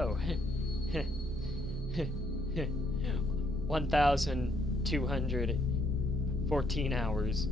Oh. 1,214 hours.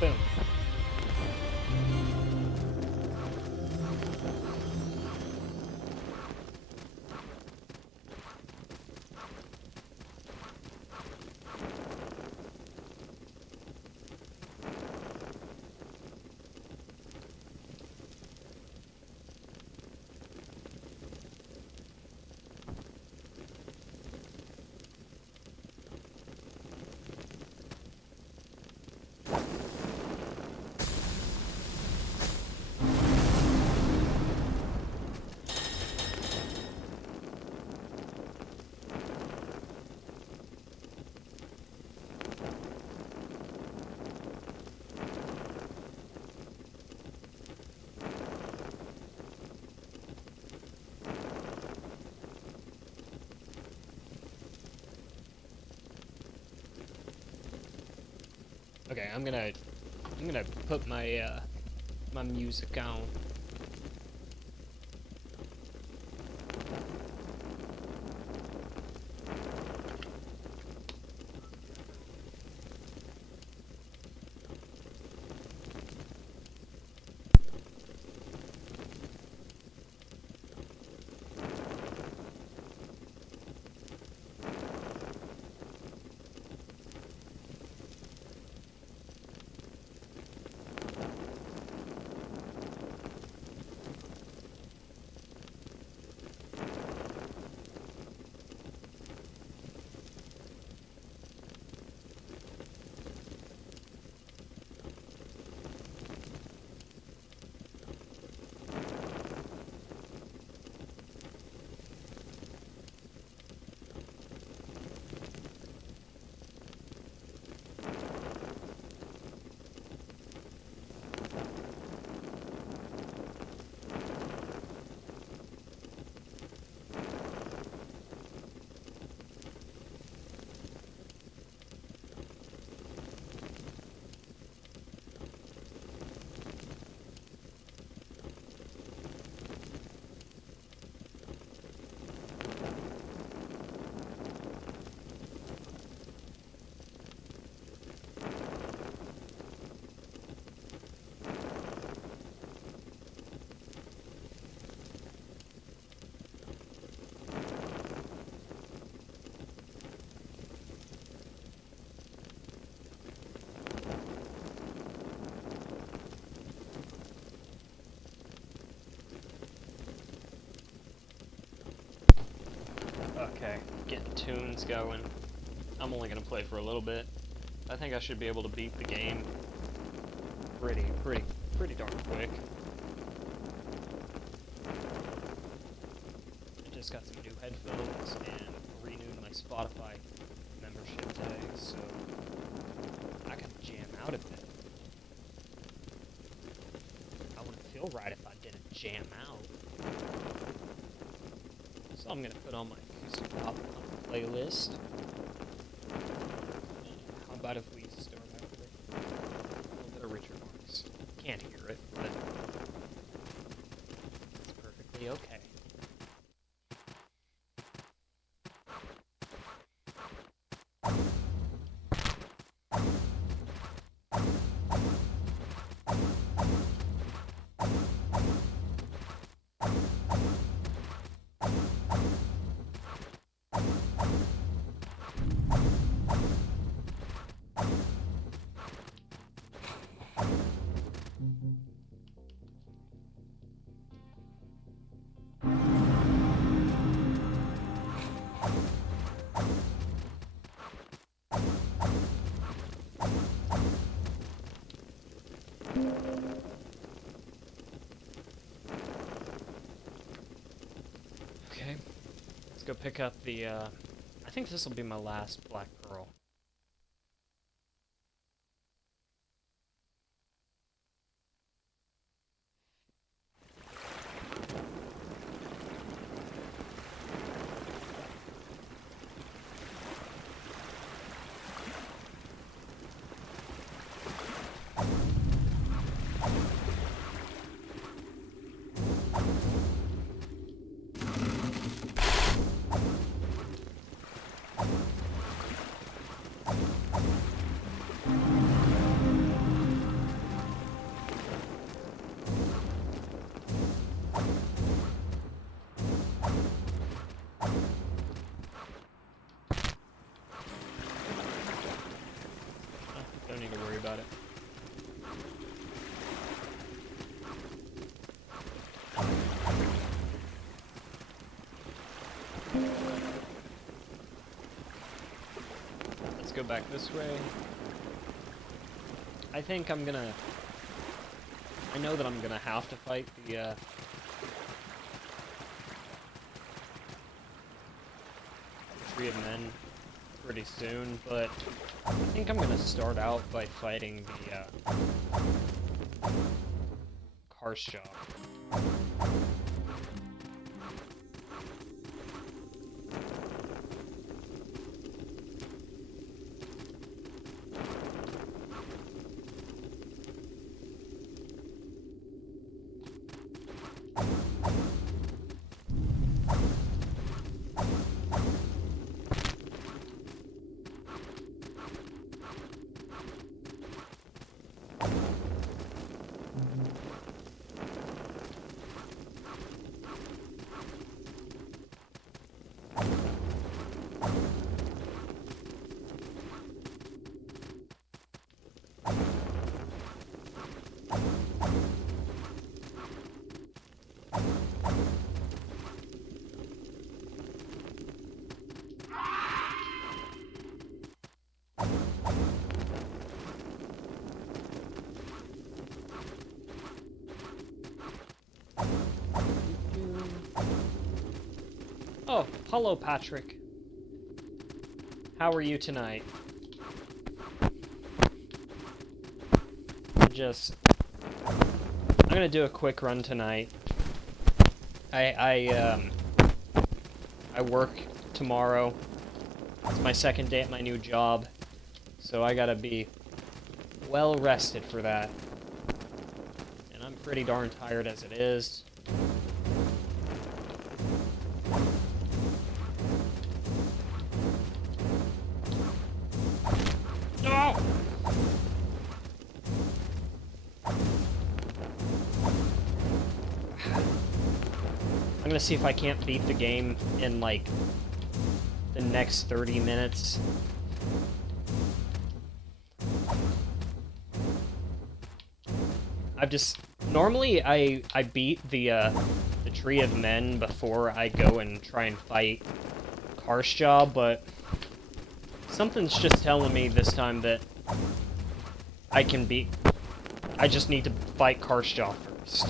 Boom. Okay, I'm gonna put my my music on. getting tunes going. I'm only gonna play for a little bit. I think I should be able to beat the game pretty darn quick. I just got some new headphones and renewed my Spotify membership today, so I can jam out a bit. I wouldn't feel right if I didn't jam out. So I'm gonna put on my acoustic pop playlist. How about if we start out with a little bit of Richard Marx? Can't hear it, but it's perfectly okay. Okay, let's go pick up the, I think this will be my last Black Pearl. Don't need to worry about it. Let's go back this way. I think I'm gonna... I know that I'm gonna have to fight the, Tree of Men pretty soon, but I think I'm gonna start out by fighting the, Karshja. Oh, hello, Patrick. How are you tonight? I'm gonna do a quick run tonight. I work tomorrow. It's my second day at my new job, so I gotta be well rested for that. And I'm pretty darn tired as it is. No! I'm gonna see if I can't beat the game in, like, the next 30 minutes. Normally I beat the Tree of Men before I go and try and fight harsh job, but something's just telling me this time that I just need to fight Karshjaw first.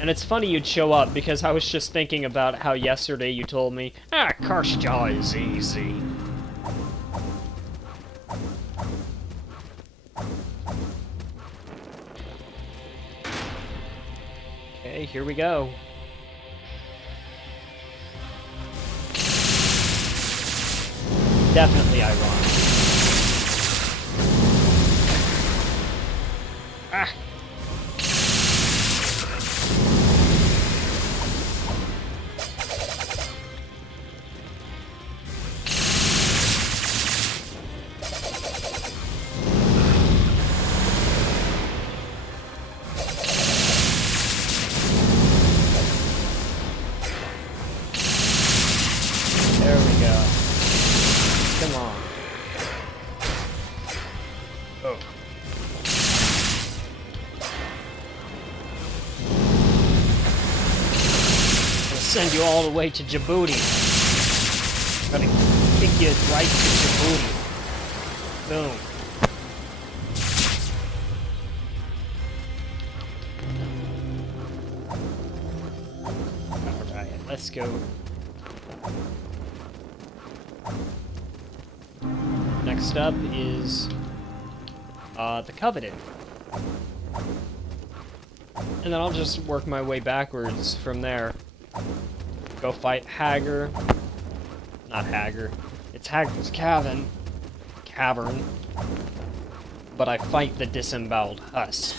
And it's funny you'd show up, because I was just thinking about how yesterday you told me, Karshjaw is easy. Okay, here we go. Definitely ironic. Ah! There we go. Come on. Oh. I'll send you all the way to Djibouti. Gotta kick you right to Djibouti. Boom. Alright, let's go. Next up is the Coveted. And then I'll just work my way backwards from there. Go fight Hager. Not Hager. It's Hager's Cavern. But I fight the disemboweled husk.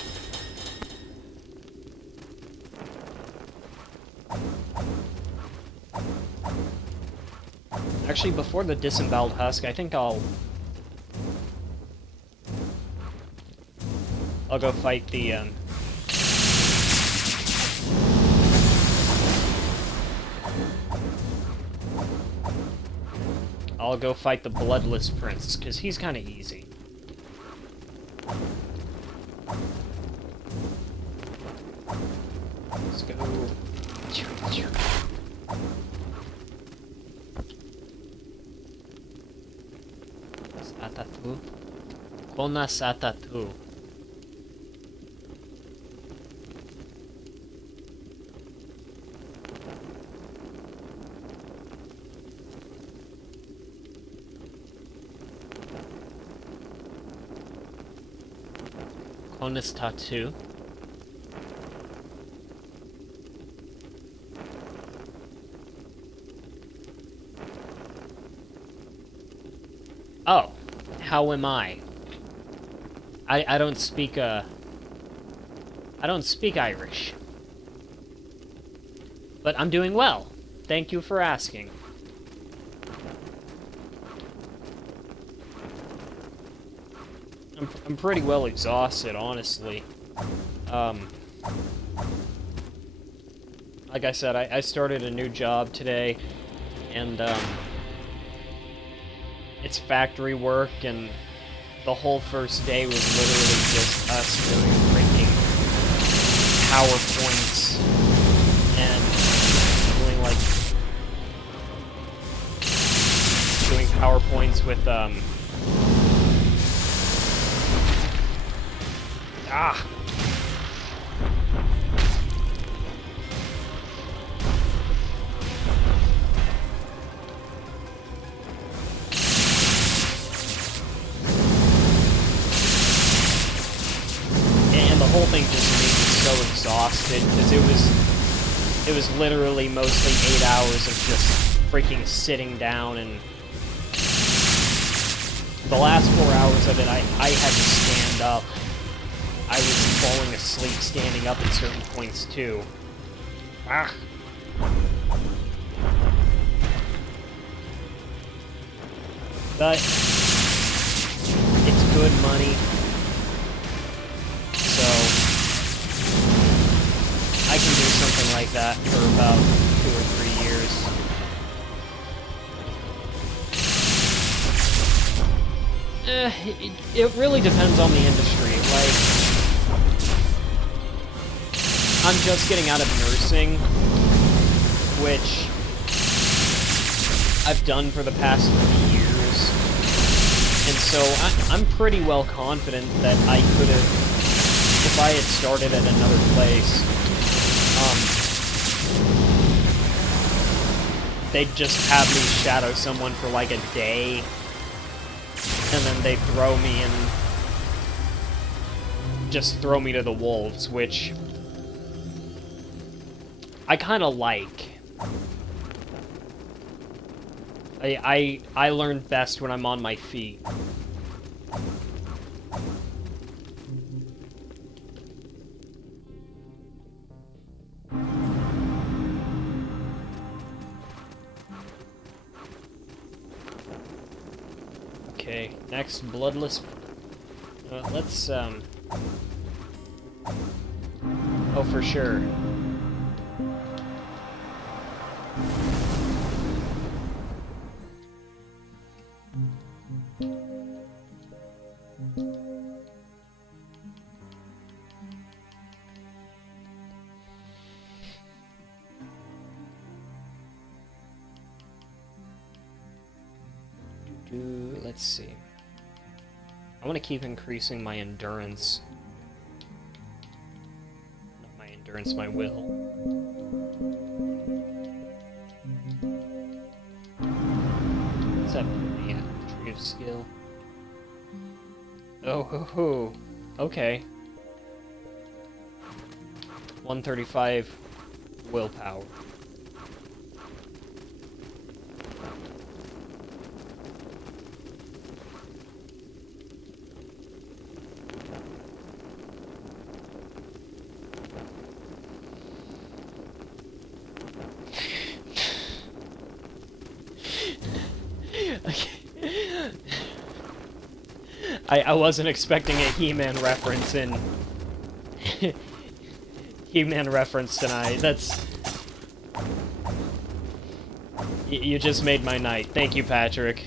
Actually, before the disemboweled husk, I think I'll go fight the, I'll go fight the Bloodless Prince, because he's kind of easy. Let's go. Satatu. Kona Satatu. Kona's tattoo. Oh, how am I? I don't speak I don't speak Irish. But I'm doing well. Thank you for asking. I'm pretty well exhausted, honestly. Like I said, I started a new job today, and it's factory work, and the whole first day was literally just us doing freaking PowerPoints and doing PowerPoints with and the whole thing just made me so exhausted, because it was literally mostly 8 hours of just freaking sitting down, and the last 4 hours of it I had to stand up. I was falling asleep standing up at certain points too. But it's good money, so I can do something like that for about 2 or 3 years. It really depends on the industry. Like, I'm just getting out of nursing, which I've done for the past 3 years, and so I'm pretty well confident that I could have, if I had started at another place, they'd just have me shadow someone for like a day, and then they'd throw me and just throw me to the wolves, which I kind of like. I learn best when I'm on my feet. Okay, next, bloodless... let's, oh, for sure. Let's see. I want to keep increasing my endurance. Not my endurance, my will. What's that put me at? Tree of skill. Oh, ho, ho. Okay. 135 willpower. I wasn't expecting a He-Man reference in... He-Man reference tonight. That's... You just made my night. Thank you, Patrick.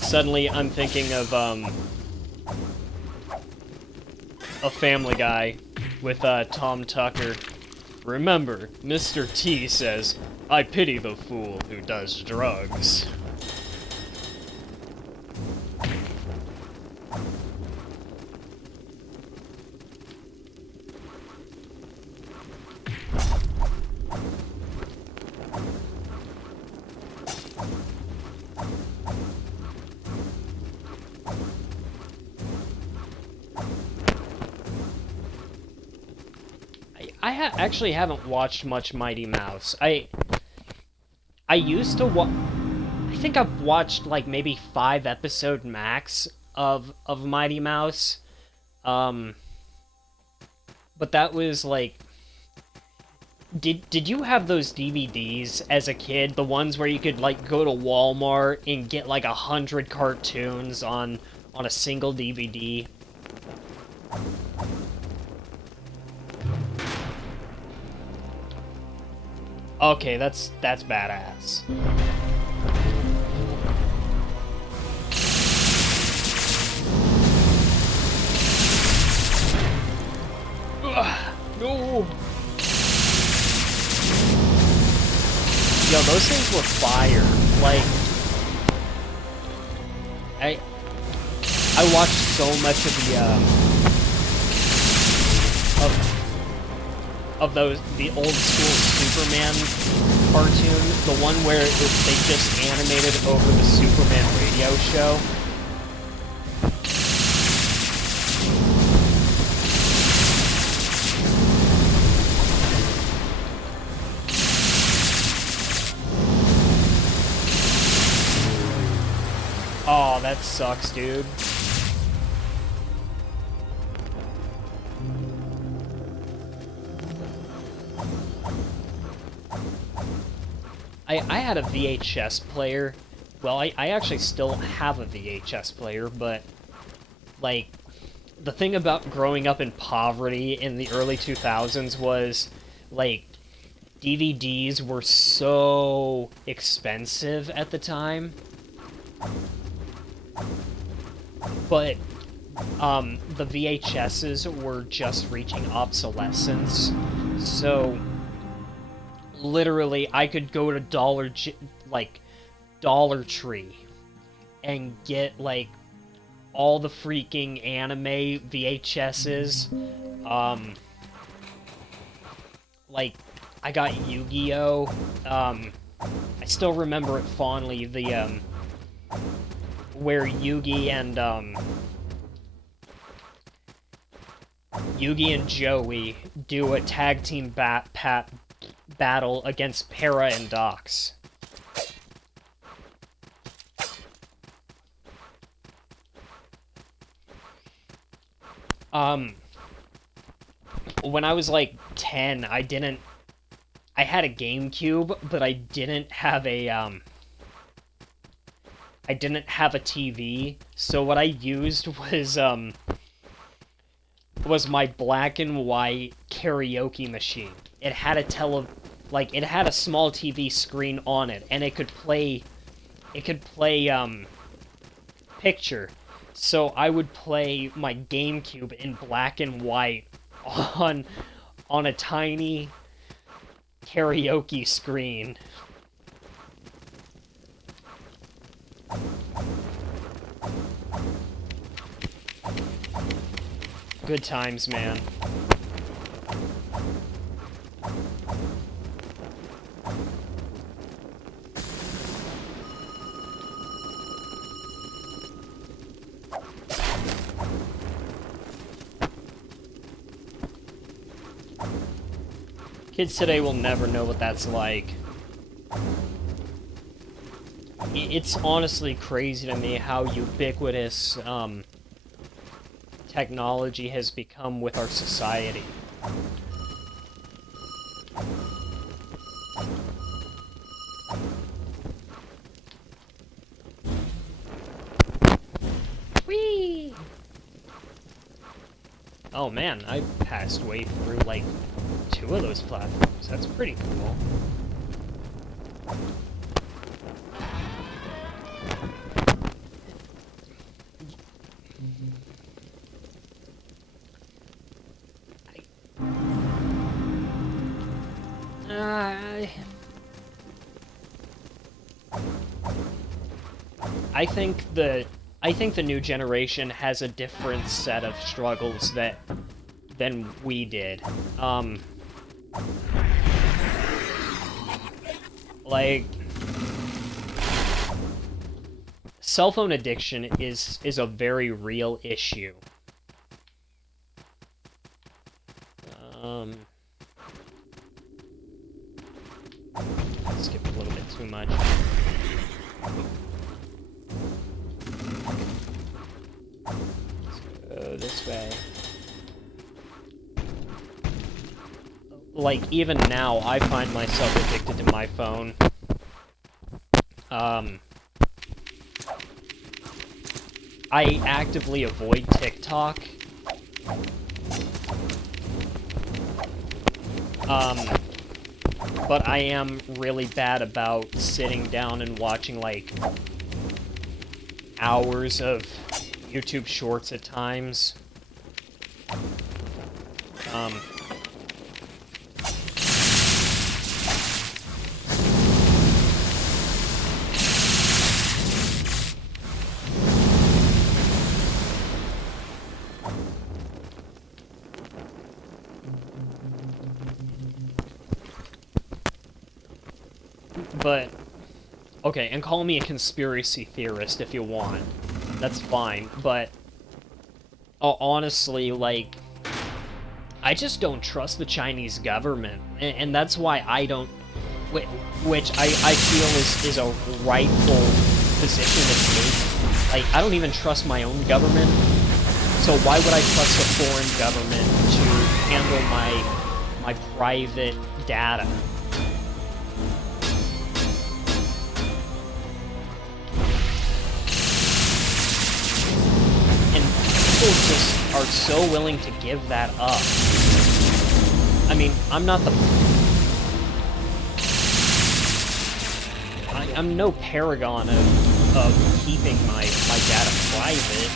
Suddenly, I'm thinking of, a Family Guy with, Tom Tucker. Remember, Mr. T says, I pity the fool who does drugs. Actually haven't watched much Mighty Mouse. I used to I think I've watched like maybe 5 episode max of Mighty Mouse. But that was like... Did you have those DVDs as a kid? The ones where you could like go to Walmart and get like 100 cartoons on a single DVD? Okay, that's badass. Ugh, no. Yo, those things were fire. Like, I watched so much of the old school Superman cartoon, the one where they just animated over the Superman radio show. Oh, that sucks, dude. I had a VHS player. Well, I actually still have a VHS player, but, like, the thing about growing up in poverty in the early 2000s was, like, DVDs were so expensive at the time. But the VHSs were just reaching obsolescence. So literally I could go to Dollar Tree and get like all the freaking anime VHSs. Like I got Yu-Gi-Oh! I still remember it fondly, the where Yugi and Joey do a tag team battle against Para and Dox. When I was like 10, I had a GameCube, but I didn't have a TV, so what I used was my black and white karaoke machine. It had a it had a small TV screen on it, and it could play picture. So I would play my GameCube in black and white on a tiny karaoke screen. Good times, man. Kids today will never know what that's like. It's honestly crazy to me how ubiquitous technology has become with our society. Whee! Oh man, I passed way through like 2 of those platforms. That's pretty cool. I think the new generation has a different set of struggles than we did. Like, cell phone addiction is a very real issue. Skip a little bit too much. Let's go this way. Like, even now, I find myself addicted to my phone. I actively avoid TikTok. But I am really bad about sitting down and watching, like, hours of YouTube Shorts at times. But, okay, and call me a conspiracy theorist if you want. That's fine, but honestly, like, I just don't trust the Chinese government, and that's why I don't, which I feel is a rightful position to take. Like, I don't even trust my own government, so why would I trust a foreign government to handle my private data? People just are so willing to give that up. I mean, I'm not the I'm no paragon of keeping my data private.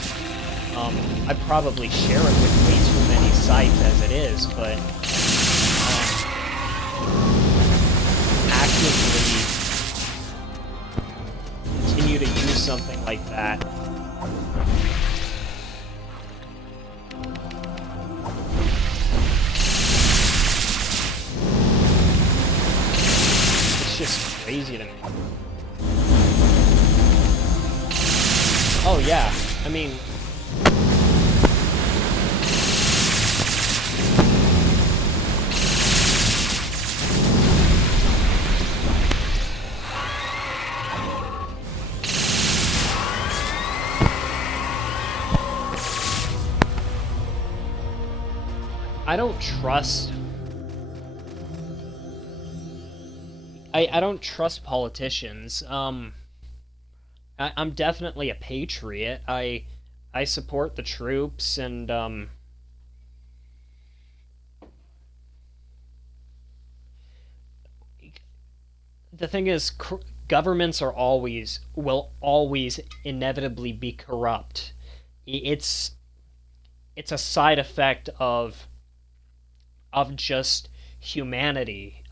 I probably share it with way too many sites as it is, but actively continue to use something like that. It's just crazy to me. Oh yeah, I mean... I don't trust... I don't trust politicians. I'm definitely a patriot. I support the troops, and the thing is, governments will always inevitably be corrupt. It's a side effect of just humanity.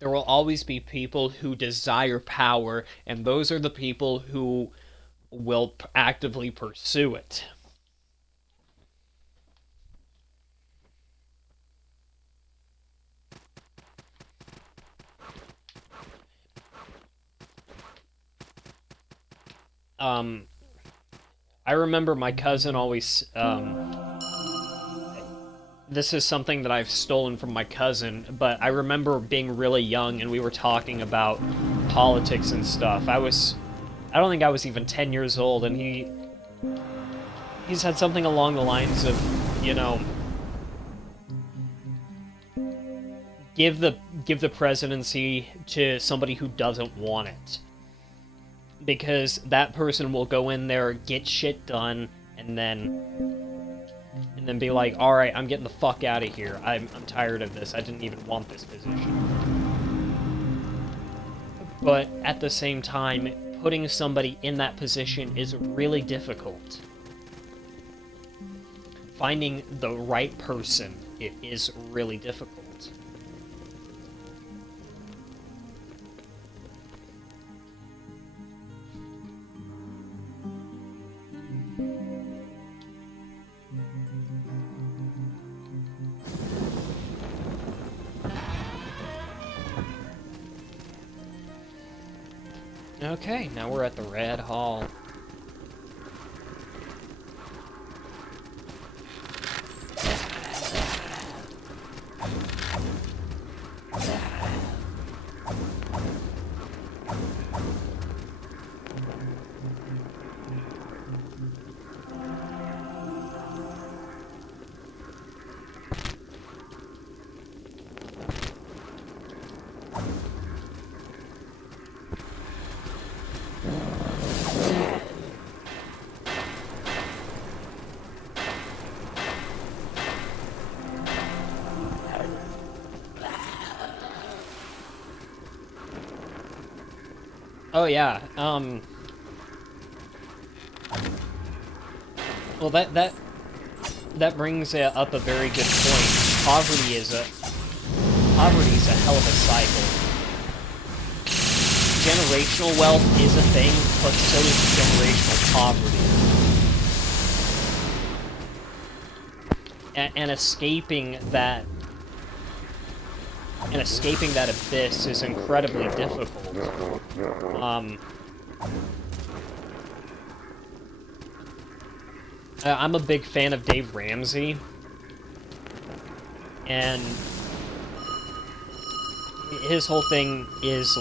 There will always be people who desire power, and those are the people who will actively pursue it. I remember my cousin always, this is something that I've stolen from my cousin, but I remember being really young and we were talking about politics and stuff. I don't think I was even 10 years old, and he said something along the lines of, you know, give the presidency to somebody who doesn't want it. Because that person will go in there, get shit done, and then be like, alright, I'm getting the fuck out of here. I'm tired of this. I didn't even want this position. But at the same time, putting somebody in that position is really difficult. Finding the right person is really difficult. Okay, now we're at the Red Hall. Oh yeah, well that brings up a very good point. Poverty is a hell of a cycle. Generational wealth is a thing, but so is generational poverty. And escaping that abyss is incredibly difficult. I'm a big fan of Dave Ramsey, and his whole thing is,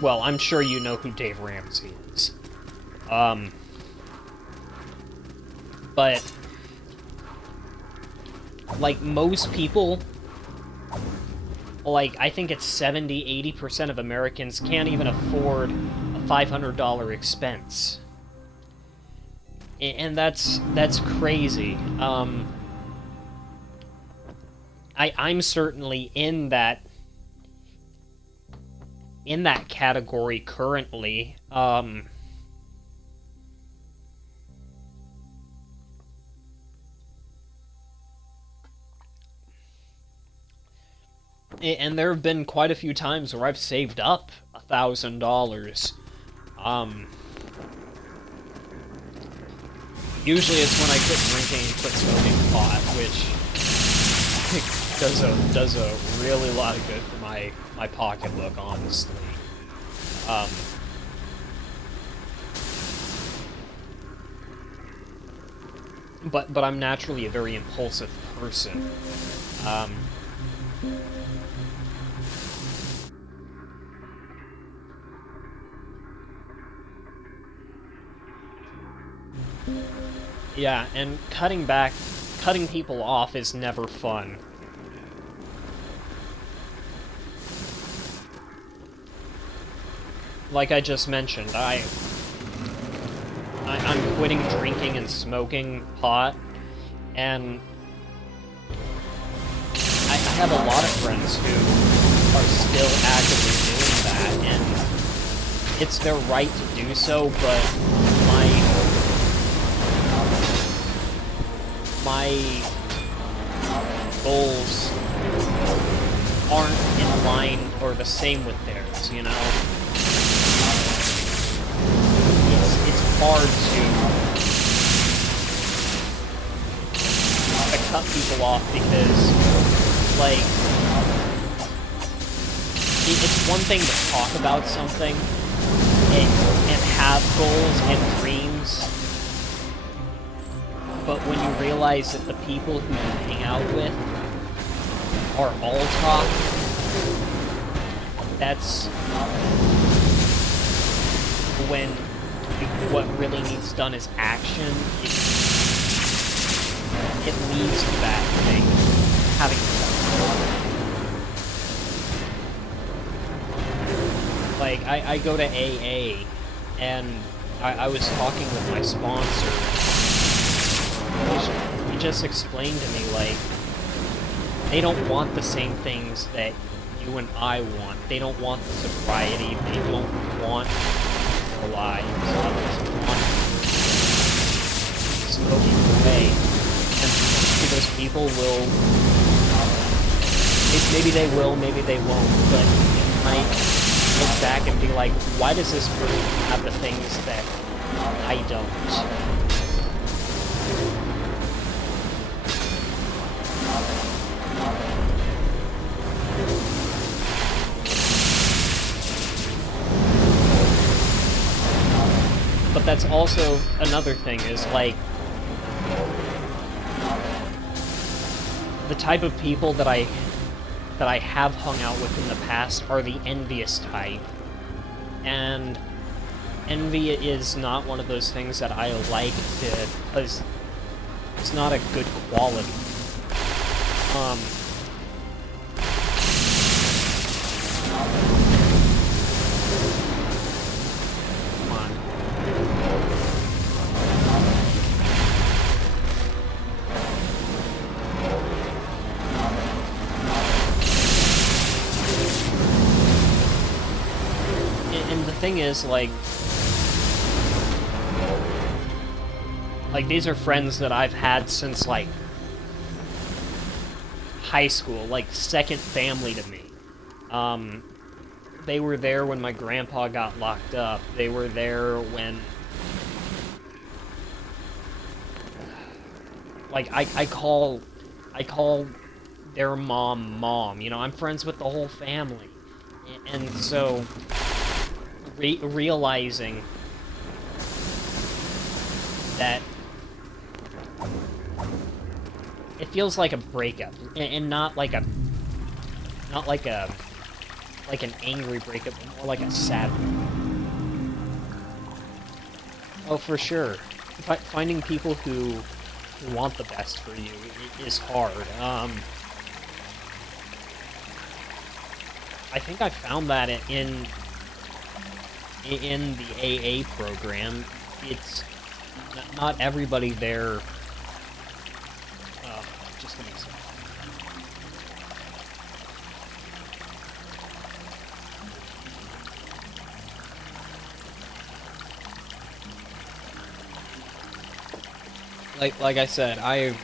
well, I'm sure you know who Dave Ramsey is. But like most people, like, I think it's 70–80% of Americans can't even afford a $500 expense. And that's crazy. I'm certainly in that category currently. And there have been quite a few times where I've saved up $1,000. Usually it's when I quit drinking and quit smoking pot, which does a really lot of good for my pocketbook, honestly. But I'm naturally a very impulsive person. Yeah, and cutting people off is never fun. Like I just mentioned, I'm quitting drinking and smoking pot, and I have a lot of friends who are still actively doing that, and it's their right to do so, but my goals aren't in line or the same with theirs, you know? It's hard to cut people off because, like, it's one thing to talk about something and have goals and dreams, but when you realize that the people who you hang out with are all talk, that's when what really needs done is action. It leads to that thing having fun. Like, I go to AA, and I was talking with my sponsor. He just explained to me, like, they don't want the same things that you and I want. They don't want the sobriety. They don't want the lives. They just want smoking away. And those people will... Maybe they will, maybe they won't, but you might look back and be like, why does this person have the things that I don't? But that's also another thing, is like, the type of people that I have hung out with in the past are the envious type. And envy is not one of those things that I like because it's not a good quality. Thing is, like these are friends that I've had since, like, high school, like, second family to me. They were there when my grandpa got locked up. They were there when, like, I call their mom, you know, I'm friends with the whole family. And so realizing that it feels like a breakup, and not like an angry breakup, but more like a sad one. Oh, for sure. Finding people who want the best for you is hard. I think I found that in the AA program. It's Not everybody there... just give me a second. Like I said, I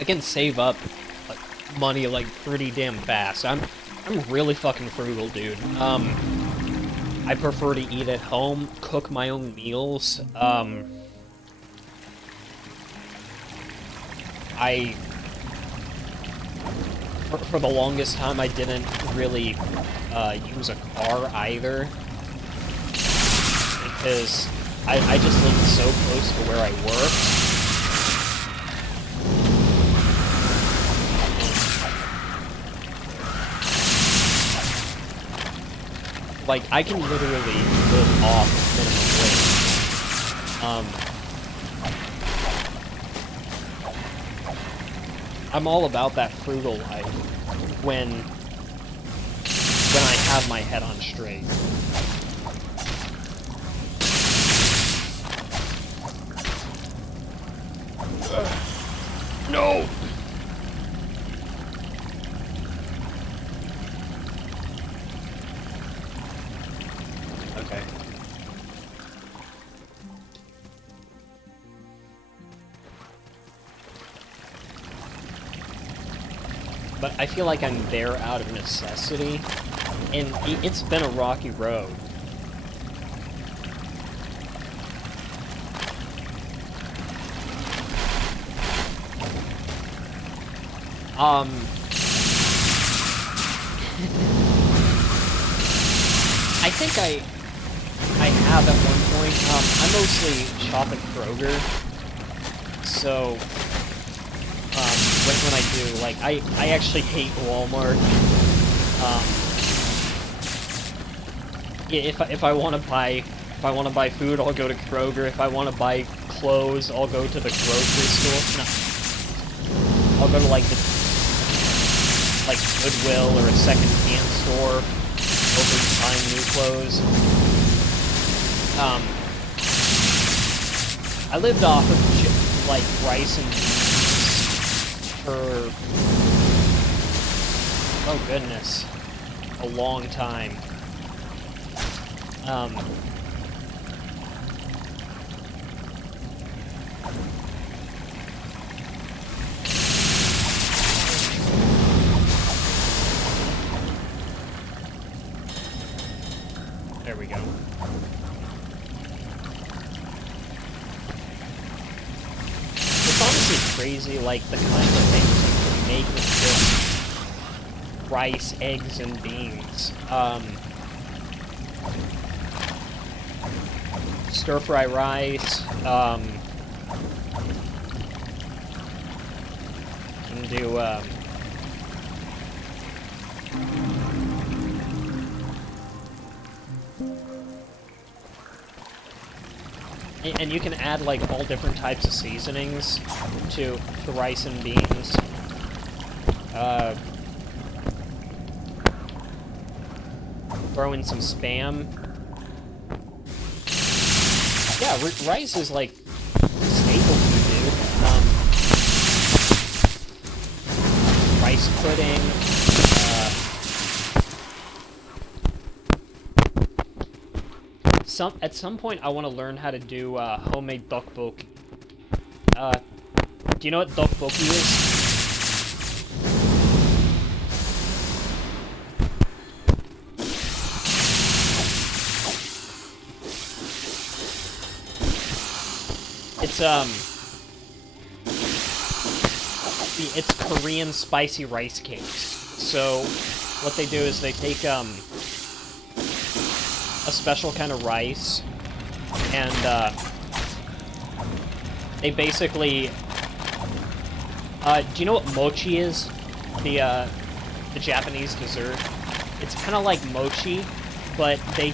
can save up money like pretty damn fast. I'm really fucking frugal, dude. I prefer to eat at home, cook my own meals. For the longest time I didn't really use a car either, because I just lived so close to where I worked. Like, I can literally live off minimum wage. I'm all about that frugal life when I have my head on straight. No! Okay. But I feel like I'm there out of necessity, and it's been a rocky road. I think I have at one point. I mostly shop at Kroger, so when I do, like, I actually hate Walmart. Yeah, if I want to buy food, I'll go to Kroger. If I want to buy clothes, I'll go to the grocery store. No, I'll go to like Goodwill or a second-hand store over buying new clothes. I lived off of like rice and beans for, oh goodness, a long time. There we go. It's honestly crazy, like, the kind of things you can make with just rice, eggs, and beans. Stir-fry rice, can do, and you can add, like, all different types of seasonings to rice and beans. Throw in some Spam. Yeah, rice is, like, staple food, dude. Rice pudding, at some point I want to learn how to do, homemade tteokbokki. Do you know what tteokbokki is? It's Korean spicy rice cakes. So, what they do is they take, a special kind of rice, and, they basically, do you know what mochi is? The Japanese dessert? It's kind of like mochi, but they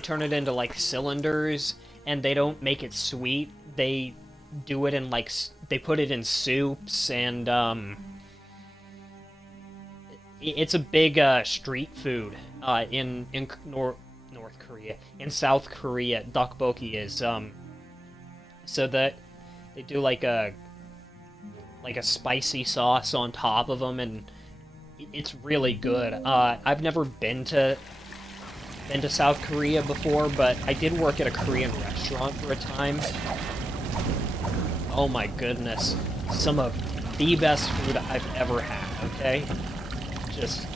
turn it into, like, cylinders, and they don't make it sweet. They do it in, like, they put it in soups, and, It's a big street food in North Korea. In South Korea, tteokbokki is so that they do like a spicy sauce on top of them, and it's really good. I've never been to South Korea before, but I did work at a Korean restaurant for a time. Oh my goodness, some of the best food I've ever had. Okay, just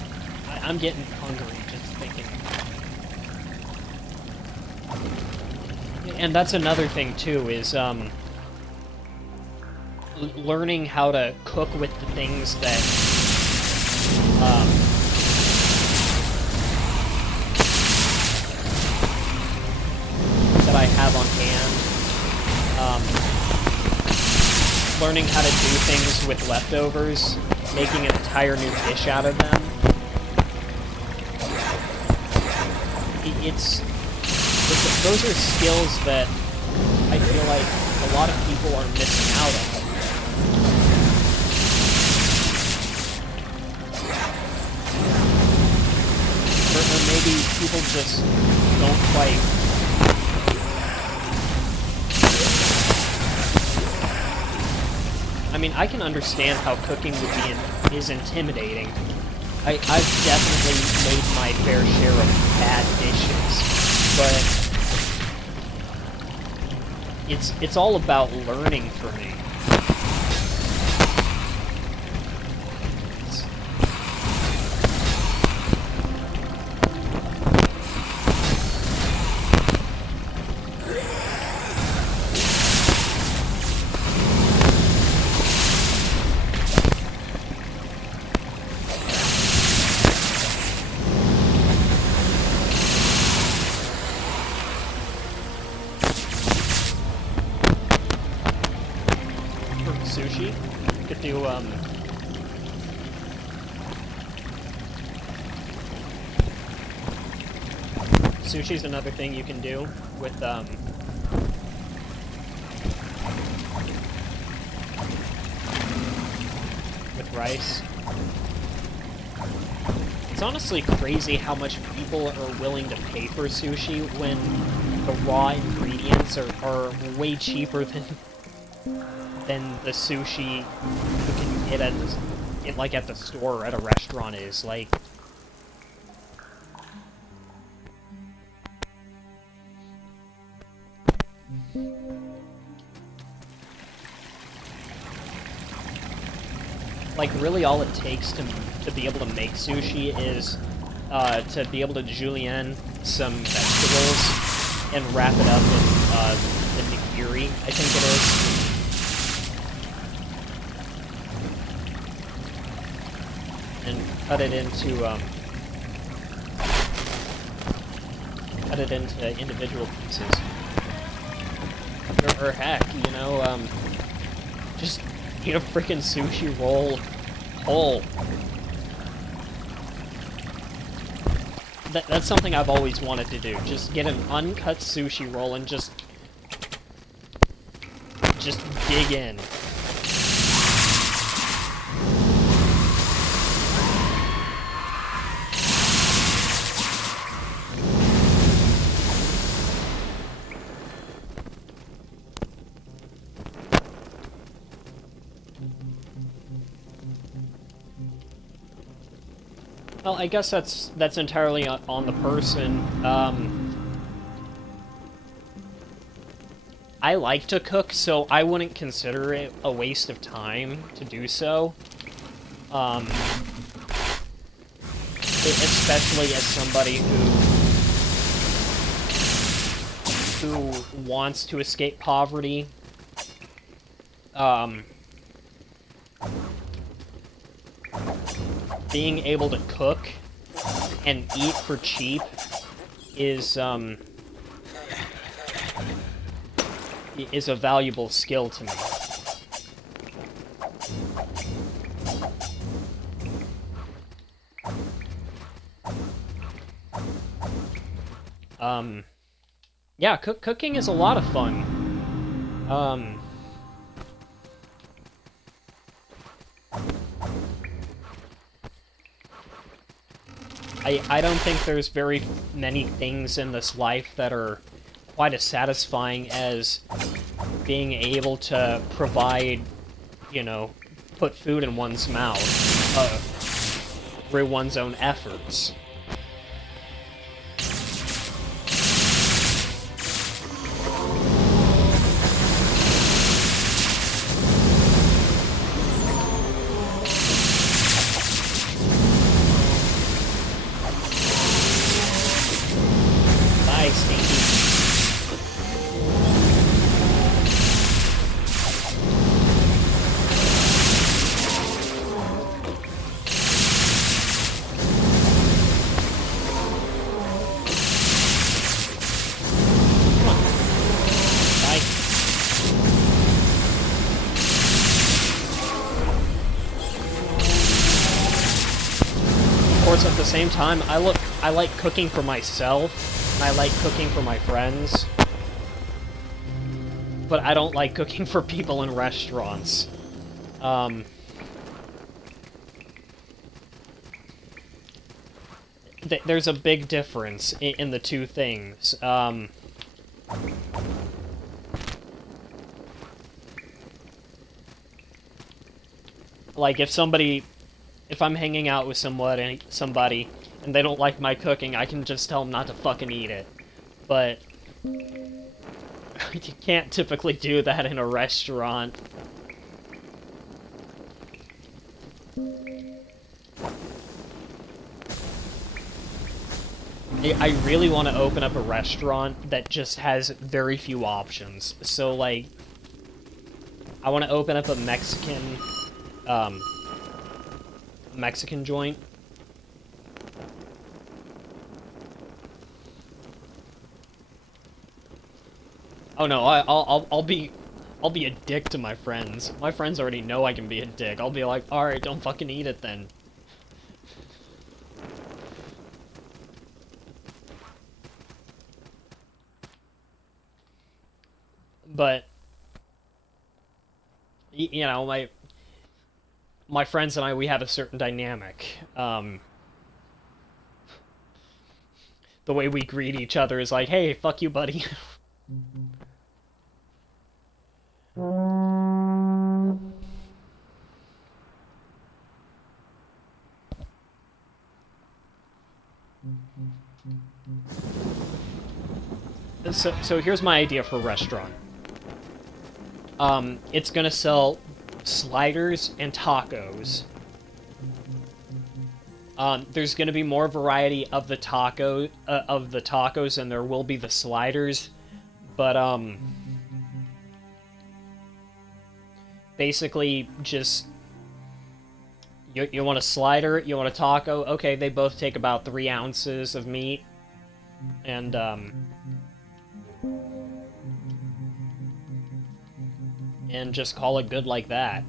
I'm getting hungry just thinking. And that's another thing too, is learning how to cook with the things that that I have on hand. Learning how to do things with leftovers, making an entire new dish out of them. Those are skills that I feel like a lot of people are missing out on. Or maybe people just don't quite. I mean, I can understand how cooking is intimidating. I've definitely made my fair share of bad dishes, but it's all about learning for me. Sushi. You could do, sushi's another thing you can do with, rice. It's honestly crazy how much people are willing to pay for sushi when the raw ingredients are way cheaper than the sushi you can get at the store or at a restaurant is. Like really all it takes to be able to make sushi is to be able to julienne some vegetables and wrap it up in the nigiri, I think it is. And cut it into individual pieces. Or heck, you know, just eat a freaking sushi roll whole. That's something I've always wanted to do. Just get an uncut sushi roll and just dig in. Well, I guess that's entirely on the person. I like to cook, so I wouldn't consider it a waste of time to do so. Especially as somebody who wants to escape poverty. Being able to cook and eat for cheap is a valuable skill to me. Yeah, cooking is a lot of fun. I don't think there's very many things in this life that are quite as satisfying as being able to provide, you know, put food in one's mouth through one's own efforts. At the same time, I like cooking for myself, and I like cooking for my friends, but I don't like cooking for people in restaurants. There's a big difference in the two things. Like, if I'm hanging out with somebody, and they don't like my cooking, I can just tell them not to fucking eat it. But you can't typically do that in a restaurant. I really want to open up a restaurant that just has very few options. So, like, I want to open up a Mexican joint. Oh no, I'll be a dick to my friends. My friends already know I can be a dick. I'll be like, alright, don't fucking eat it then. But, you know, my friends and I, we have a certain dynamic. The way we greet each other is like, hey, fuck you, buddy. So here's my idea for a restaurant. It's gonna sell sliders and tacos. There's gonna be more variety of the tacos than there will be the sliders, but basically just you want a slider, you want a taco. Okay, they both take about 3 ounces of meat, and just call it good like that.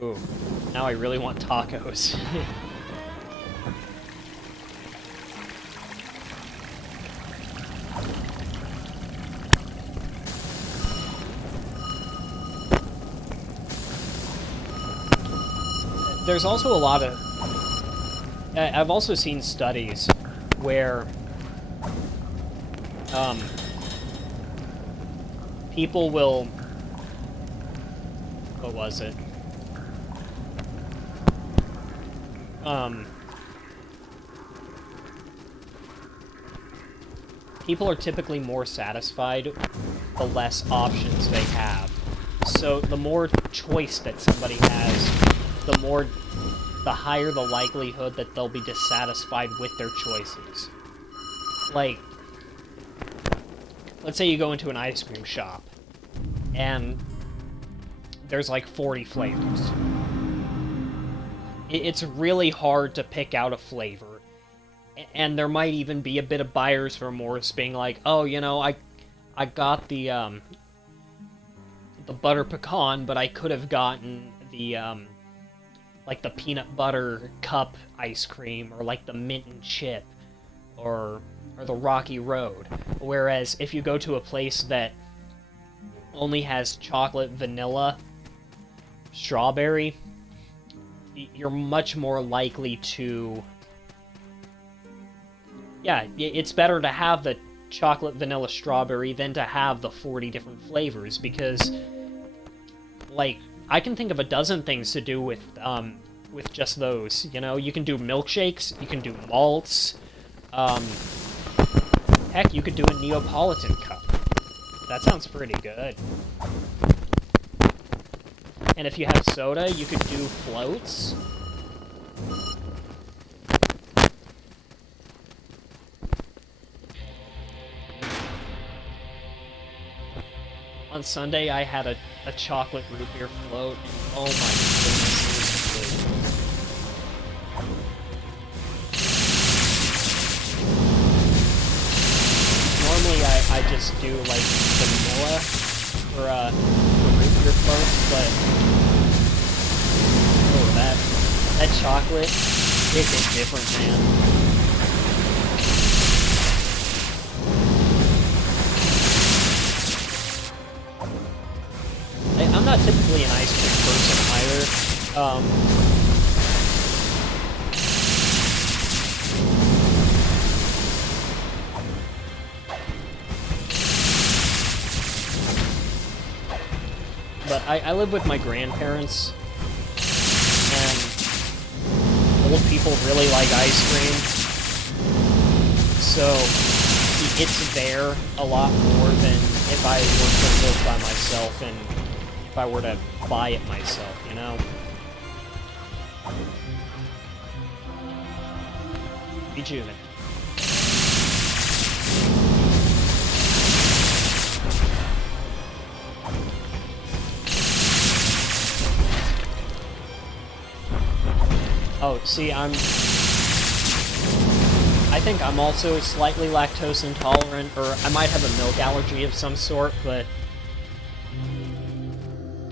Ooh, now I really want tacos. There's also a lot of... I've also seen studies where people will... What was it? People are typically more satisfied the less options they have. So the more choice that somebody has, the higher the likelihood that they'll be dissatisfied with their choices. Like, let's say you go into an ice cream shop, and there's like 40 flavors. It's really hard to pick out a flavor. And there might even be a bit of buyer's remorse being like, oh, you know, I got the butter pecan, but I could have gotten the, like the peanut butter cup ice cream, or like the mint and chip, or the Rocky Road. Whereas if you go to a place that only has chocolate, vanilla, strawberry, you're much more likely to... Yeah, it's better to have the chocolate, vanilla, strawberry than to have the 40 different flavors, because, like, I can think of a dozen things to do with just those, you know? You can do milkshakes, you can do malts, heck, you could do a Neapolitan cup. That sounds pretty good. And if you have soda, you could do floats. On Sunday, I had a chocolate root beer float, and oh my goodness, it was good. Normally, I just do, like, vanilla for root beer floats, but... Oh, that chocolate, it is different, man. I'm not typically an ice cream person either. But I live with my grandparents, and old people really like ice cream, so it's there a lot more than if I were to live by myself and if I were to buy it myself, you know? Rejuvenate. Oh, see, I think I'm also slightly lactose intolerant, or I might have a milk allergy of some sort, but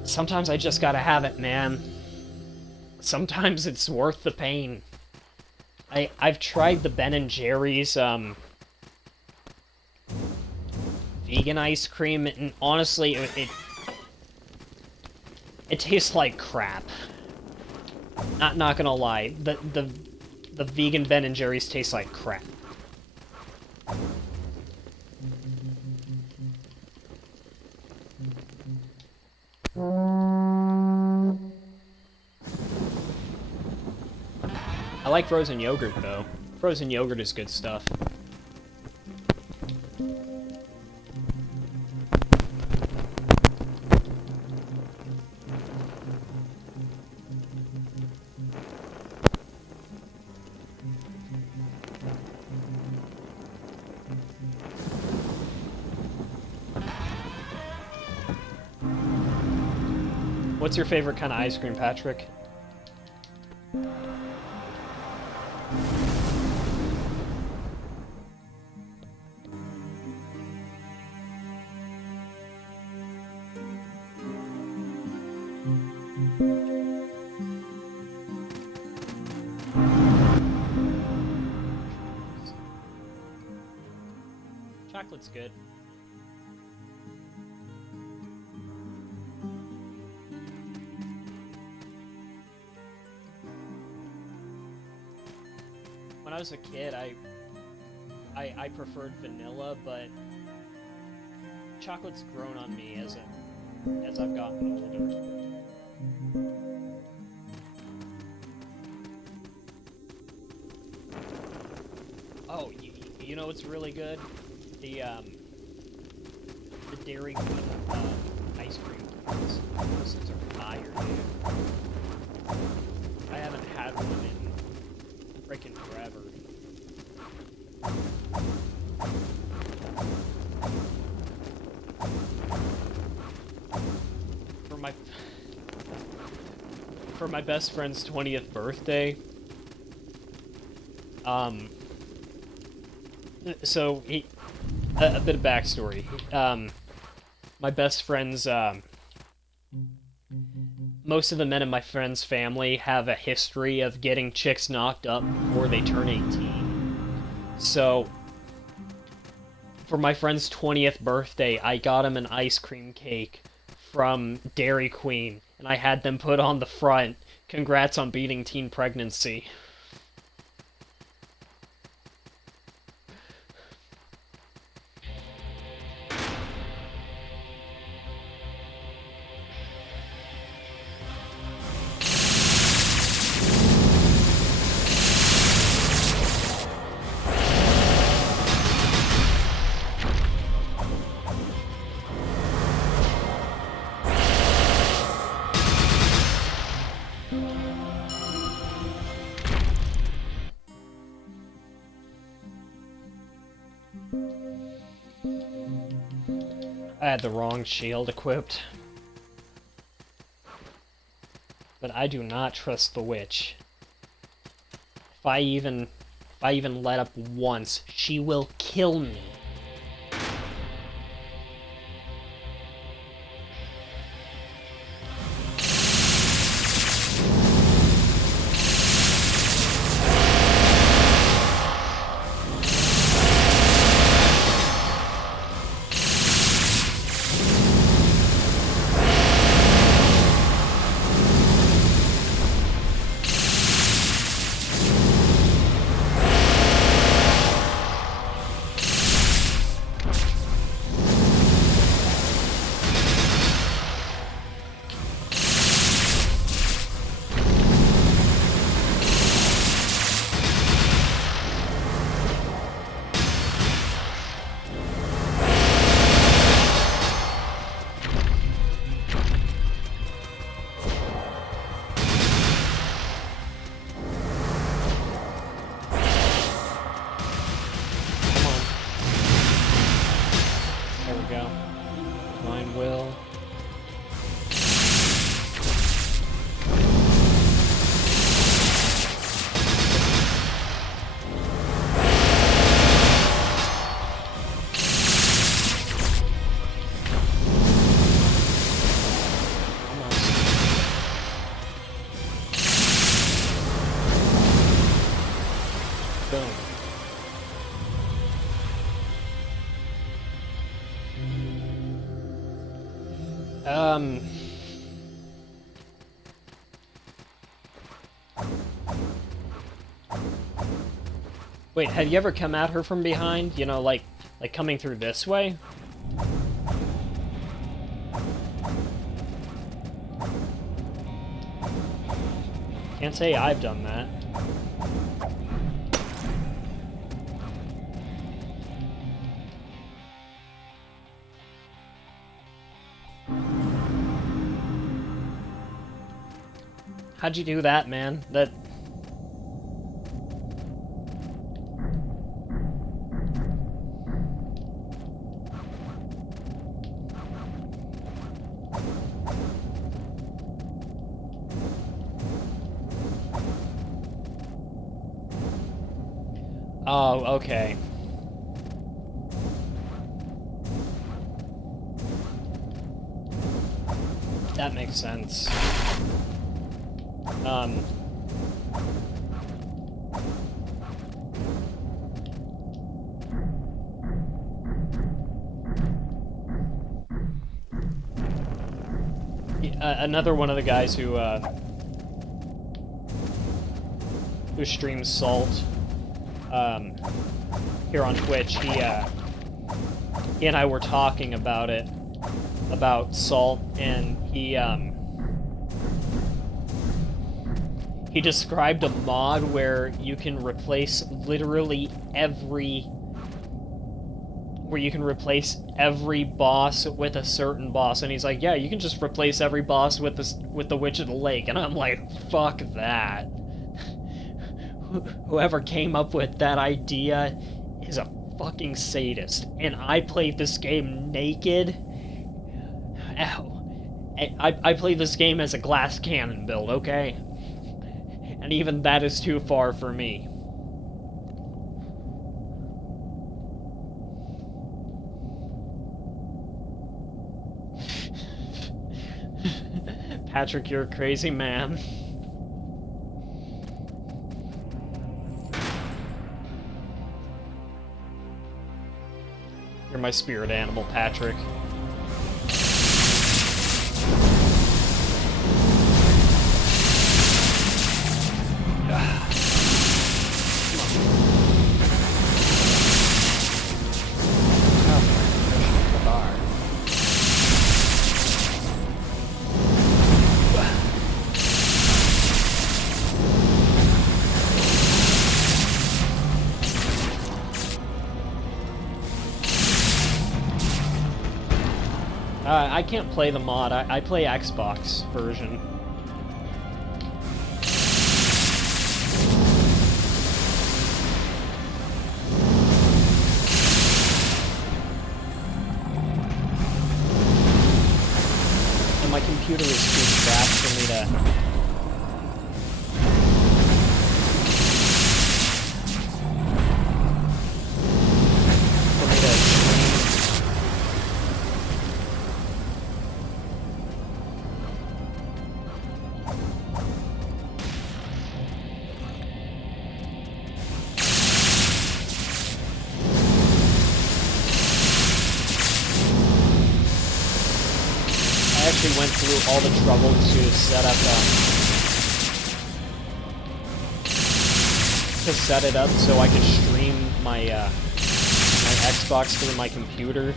sometimes I just gotta have it, man. Sometimes it's worth the pain. I've tried the Ben & Jerry's, vegan ice cream, and honestly, it tastes like crap. Not gonna lie, the vegan Ben & Jerry's tastes like crap. I like frozen yogurt, though. Frozen yogurt is good stuff. What's your favorite kind of ice cream, Patrick? Chocolate's good. When I was a kid, I preferred vanilla, but chocolate's grown on me as I've gotten older. Oh, you know what's really good? The Dairy Queen ice cream cookies. Those things are fire, dude. I haven't had one in freaking forever. For my best friend's 20th birthday, so a bit of backstory. My best friend's, most of the men in my friend's family have a history of getting chicks knocked up before they turn 18. So, For my friend's 20th birthday, I got him an ice cream cake from Dairy Queen, and I had them put on the front, "Congrats on beating teen pregnancy." I had the wrong shield equipped. But I do not trust the witch. If I even let up once, she will kill me. Wait, have you ever come at her from behind? You know, like coming through this way? Can't say I've done that. How'd you do that, man? That... Oh, okay. That makes sense. Another one of the guys who streams Salt, here on Twitch, he and I were talking about it, about Salt, and he described a mod where you can replace literally every boss with a certain boss, and he's like, yeah, you can just replace every boss with the Witch of the Lake, and I'm like, fuck that. Whoever came up with that idea is a fucking sadist, and I played this game naked. Ow. I played this game as a glass cannon build, okay? And even that is too far for me. Patrick, you're a crazy man. You're my spirit animal, Patrick. I can't play the mod. I play Xbox version. And my computer is too trash for me to... went through all the trouble to set it up so I could stream my my Xbox through my computer,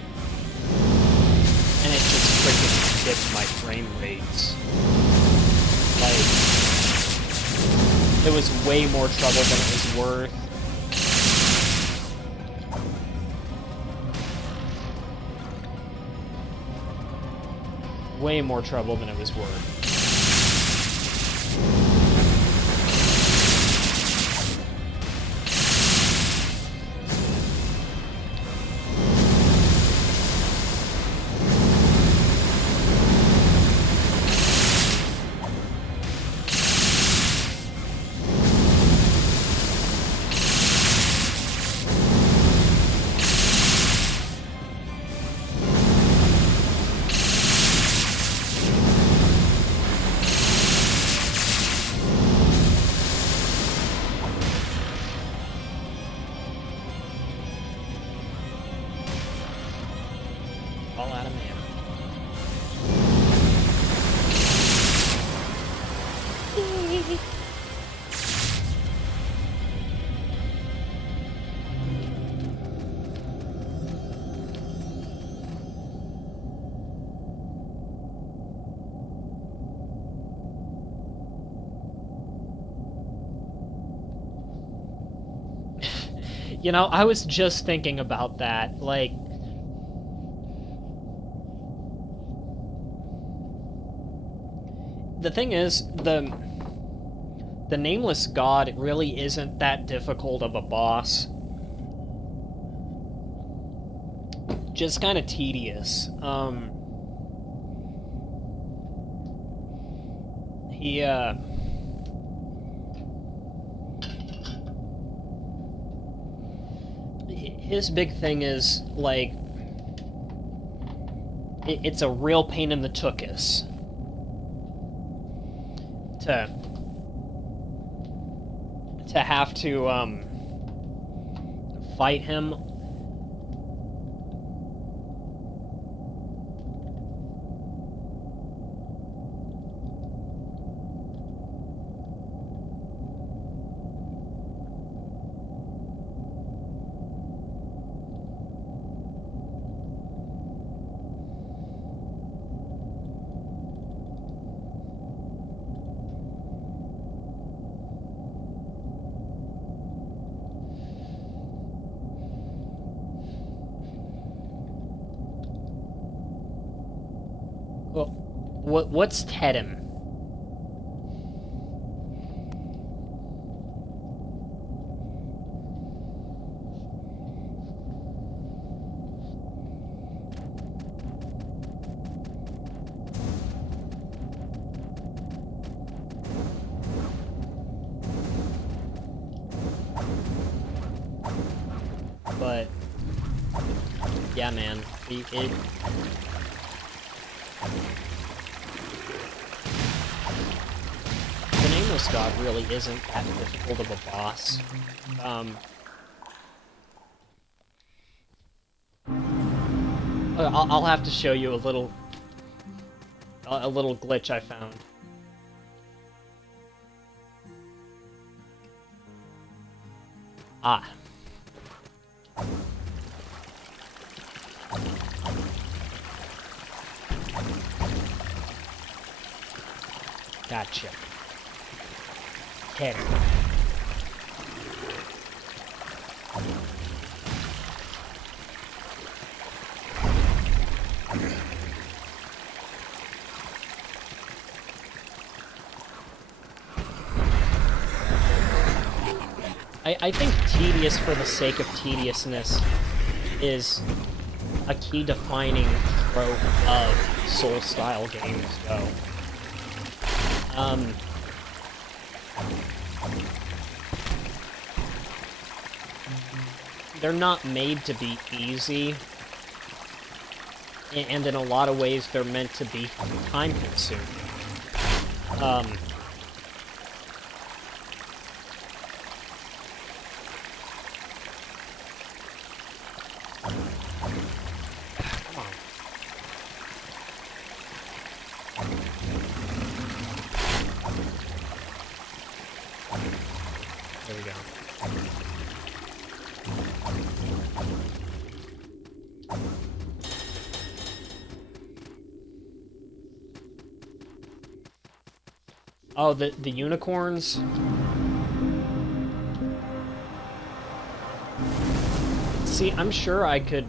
and it just freaking dipped my frame rates. Like, it was way more trouble than it was worth. Way more trouble than it was worth. All out of mana. You know, I was just thinking about that, like... The thing is, the Nameless God really isn't that difficult of a boss. Just kind of tedious. His big thing is, like, it's a real pain in the tuchus. To have to fight him. What's Tedem? But yeah, man, it God really isn't that difficult of a boss. I'll have to show you a little glitch I found. Ah. Gotcha. Hit her. I think tedious for the sake of tediousness is a key defining trope of Soul-style games, though. They're not made to be easy, and in a lot of ways they're meant to be time-consuming. There we go. Oh, the unicorns? See, I'm sure I could...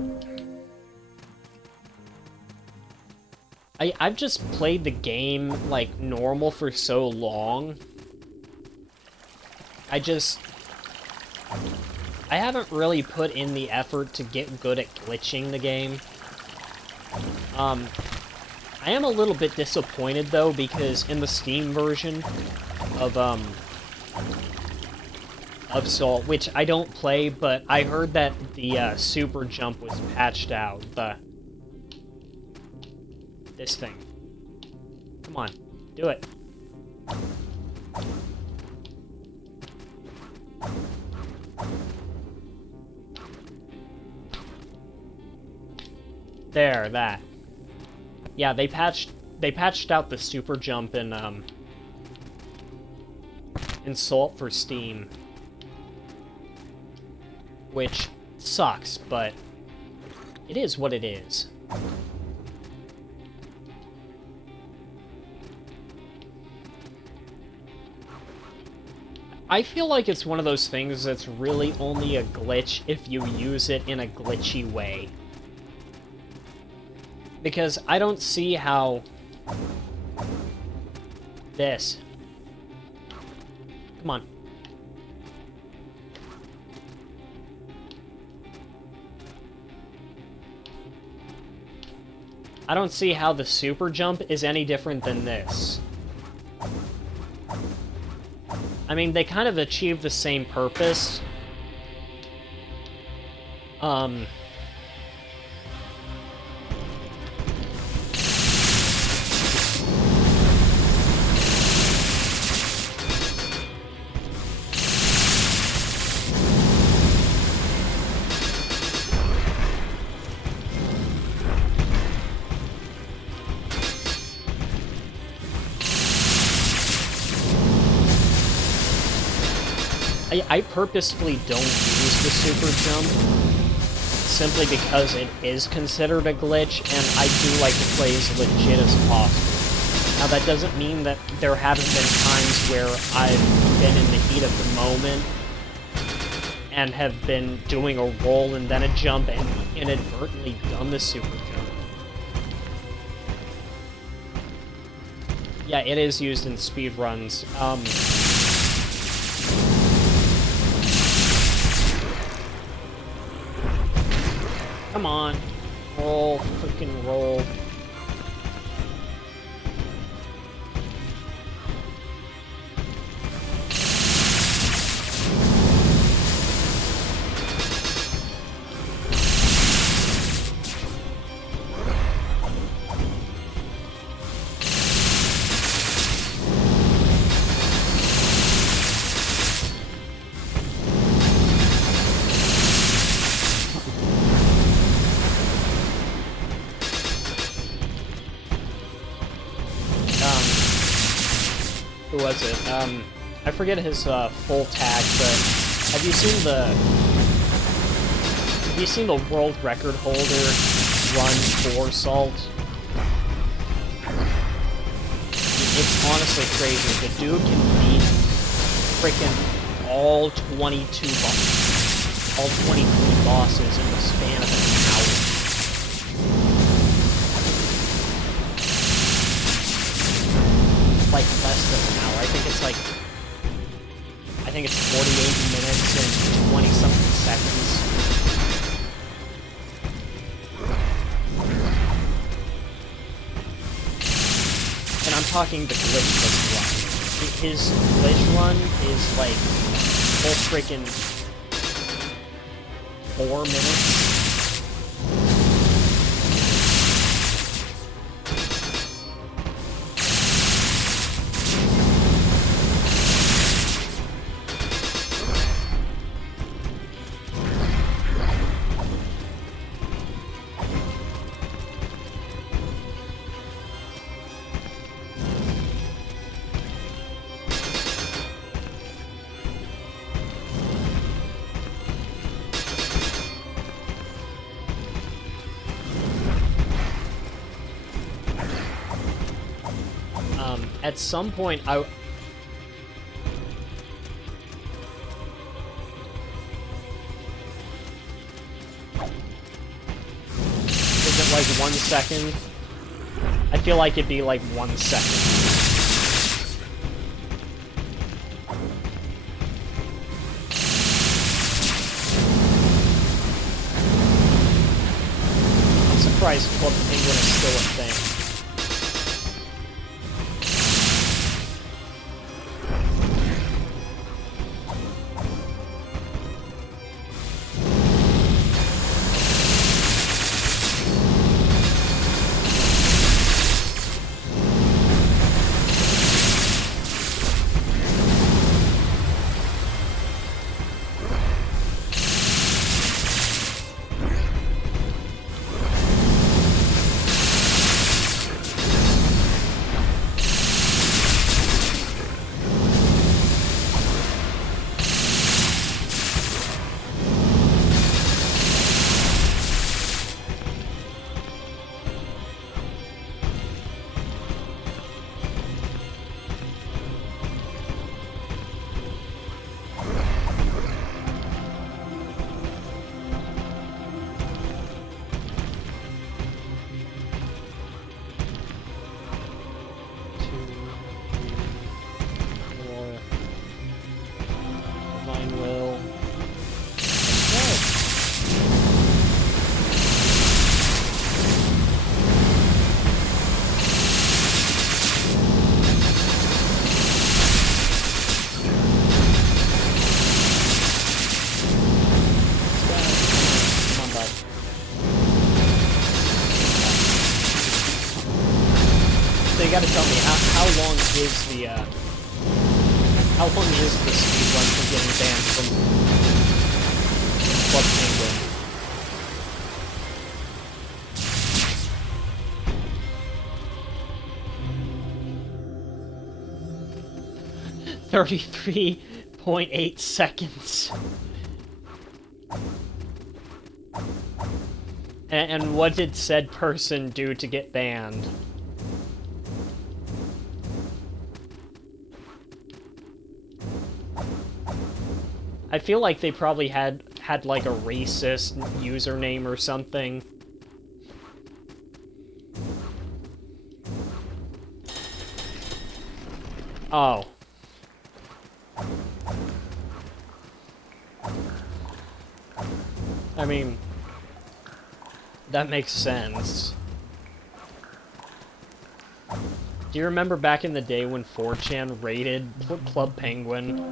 I've just played the game, like, normal for so long. I haven't really put in the effort to get good at glitching the game. I am a little bit disappointed, though, because in the Steam version of Salt, which I don't play, but I heard that the super jump was patched out. This thing. Come on, do it. There, that. Yeah, they patched out the super jump in Salt for Steam. Which sucks, but it is what it is. I feel like it's one of those things that's really only a glitch if you use it in a glitchy way. Because I don't see how... This. Come on. I don't see how the super jump is any different than this. I mean, they kind of achieve the same purpose. I purposefully don't use the super jump, simply because it is considered a glitch, and I do like to play as legit as possible. Now, that doesn't mean that there haven't been times where I've been in the heat of the moment, and have been doing a roll and then a jump, and inadvertently done the super jump. Yeah, it is used in speedruns. Come on. Roll. Freaking roll. Who was it? I forget his full tag, but have you seen the world record holder run for Salt? It's honestly crazy. The dude can beat freaking all 23 bosses in the span of an hour. Like less than an hour. I think it's 48 minutes and 20-something seconds. And I'm talking the glitchless run. His glitch run is like full freaking 4 minutes. At some point, is it like 1 second? I feel like it'd be like 1 second. I'm surprised Club Penguin is still a thing. So you gotta tell me, how long is the speed run for getting banned from Club Penguin? 33.8 seconds. And what did said person do to get banned? I feel like they probably had like a racist username or something. Oh. I mean, that makes sense. Do you remember back in the day when 4chan raided Club Penguin?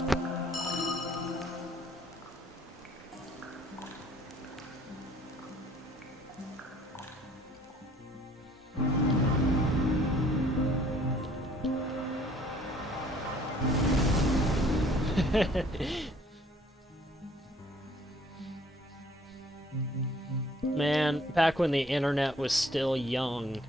Man, back when the internet was still young.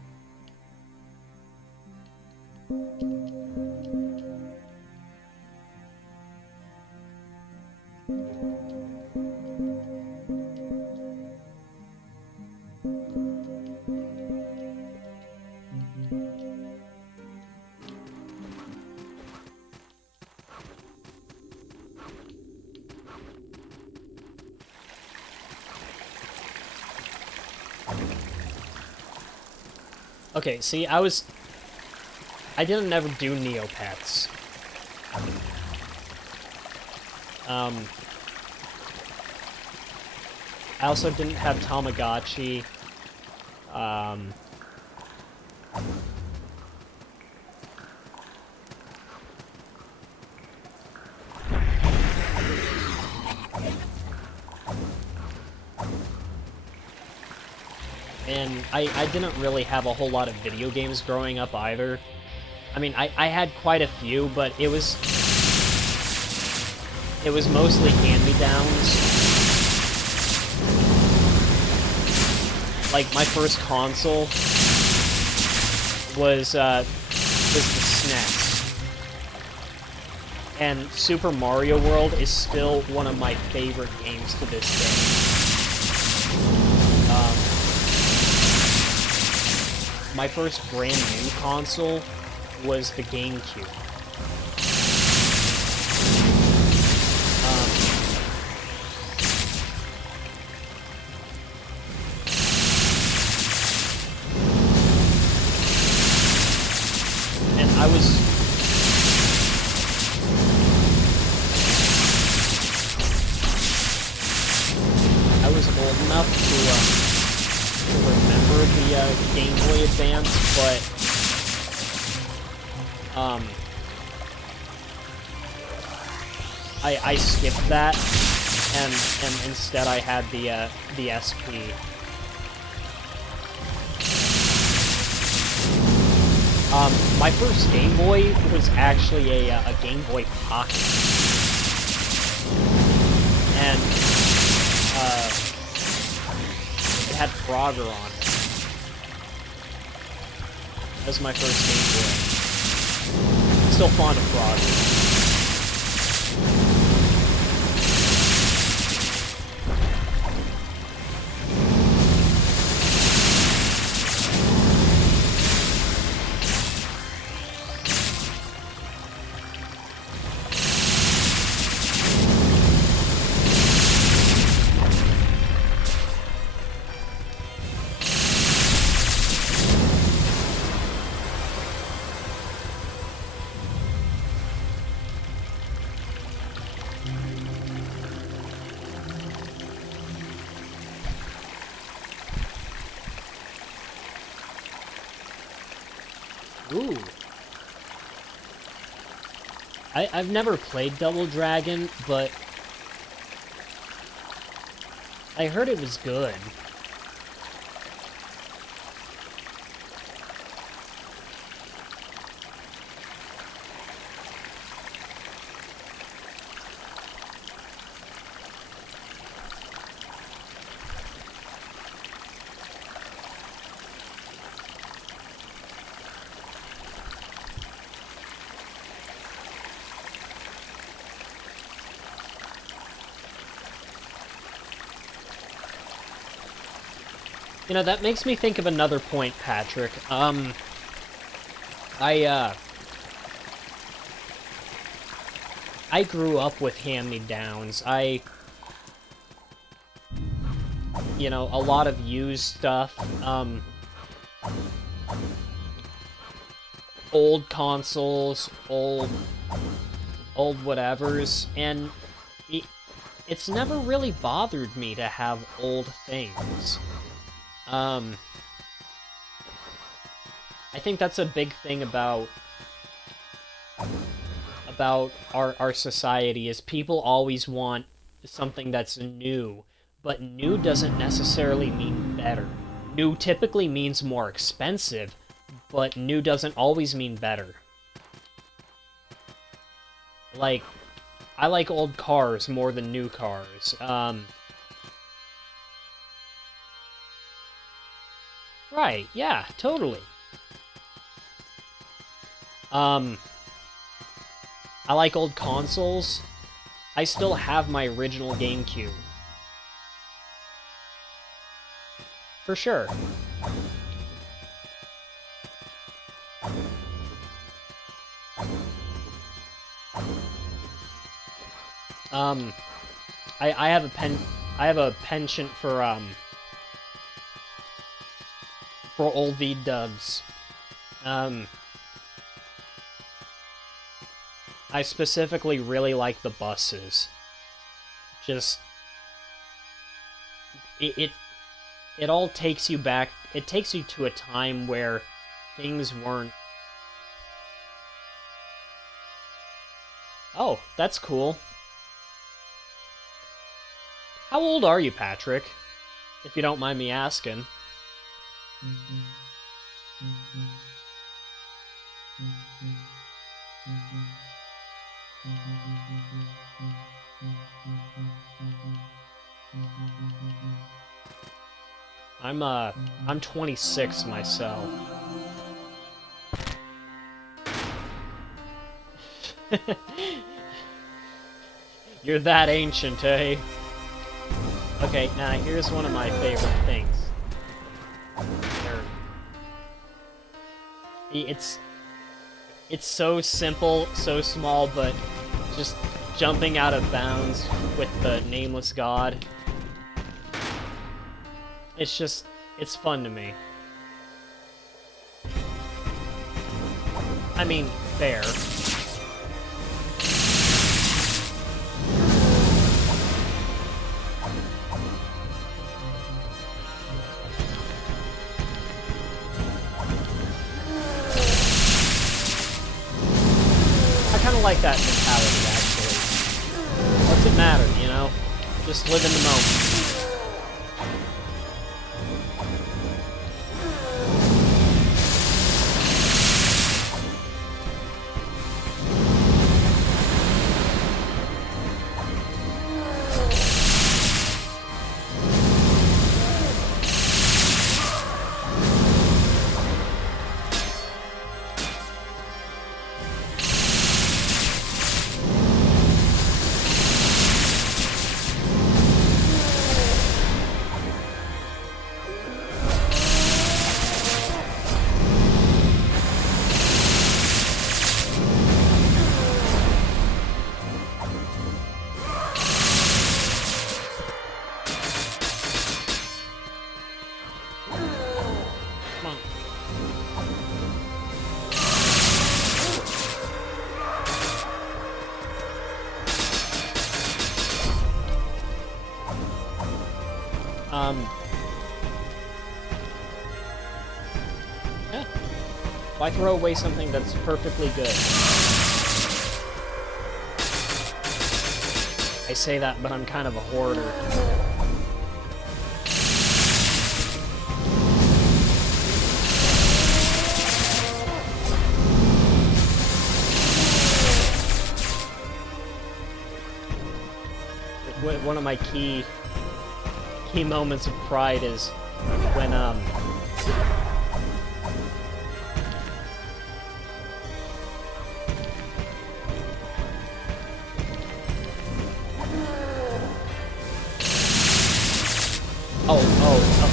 Okay, see, I didn't ever do Neopets. I also didn't have Tamagotchi. And I didn't really have a whole lot of video games growing up either. I mean, I had quite a few, but it was mostly hand-me-downs. Like, my first console was the SNES. And Super Mario World is still one of my favorite games to this day. My first brand new console was the GameCube. And I was old enough to remember the Game Boy Advance, but I skipped that, and instead I had the SP. My first Game Boy was actually a Game Boy Pocket, and it had Frogger on it. That was my first Game Boy. I'm still fond of Frogger. Ooh. I've never played Double Dragon, but I heard it was good. You know, that makes me think of another point, Patrick. I grew up with hand-me-downs. You know, a lot of used stuff, old consoles, old whatevers, and it's never really bothered me to have old things. I think that's a big thing about our society, is people always want something that's new, but new doesn't necessarily mean better. New typically means more expensive, but new doesn't always mean better. Like, I like old cars more than new cars. Right, yeah, totally. I like old consoles. I still have my original GameCube. For sure. I have a penchant for for all the dubs. I specifically really like the buses. Just it all takes you back. It takes you to a time where things weren't. Oh, that's cool. How old are you, Patrick? If you don't mind me asking. I'm 26 myself. You're that ancient, eh? Okay, now here's one of my favorite things. It's so simple, so small, but just jumping out of bounds with the nameless god. It's fun to me. I mean, fair. I kind of like that mentality, actually. What's it matter, you know? Just live in the moment. Yeah. Why throw away something that's perfectly good? I say that, but I'm kind of a hoarder. One of my key moments of pride is when a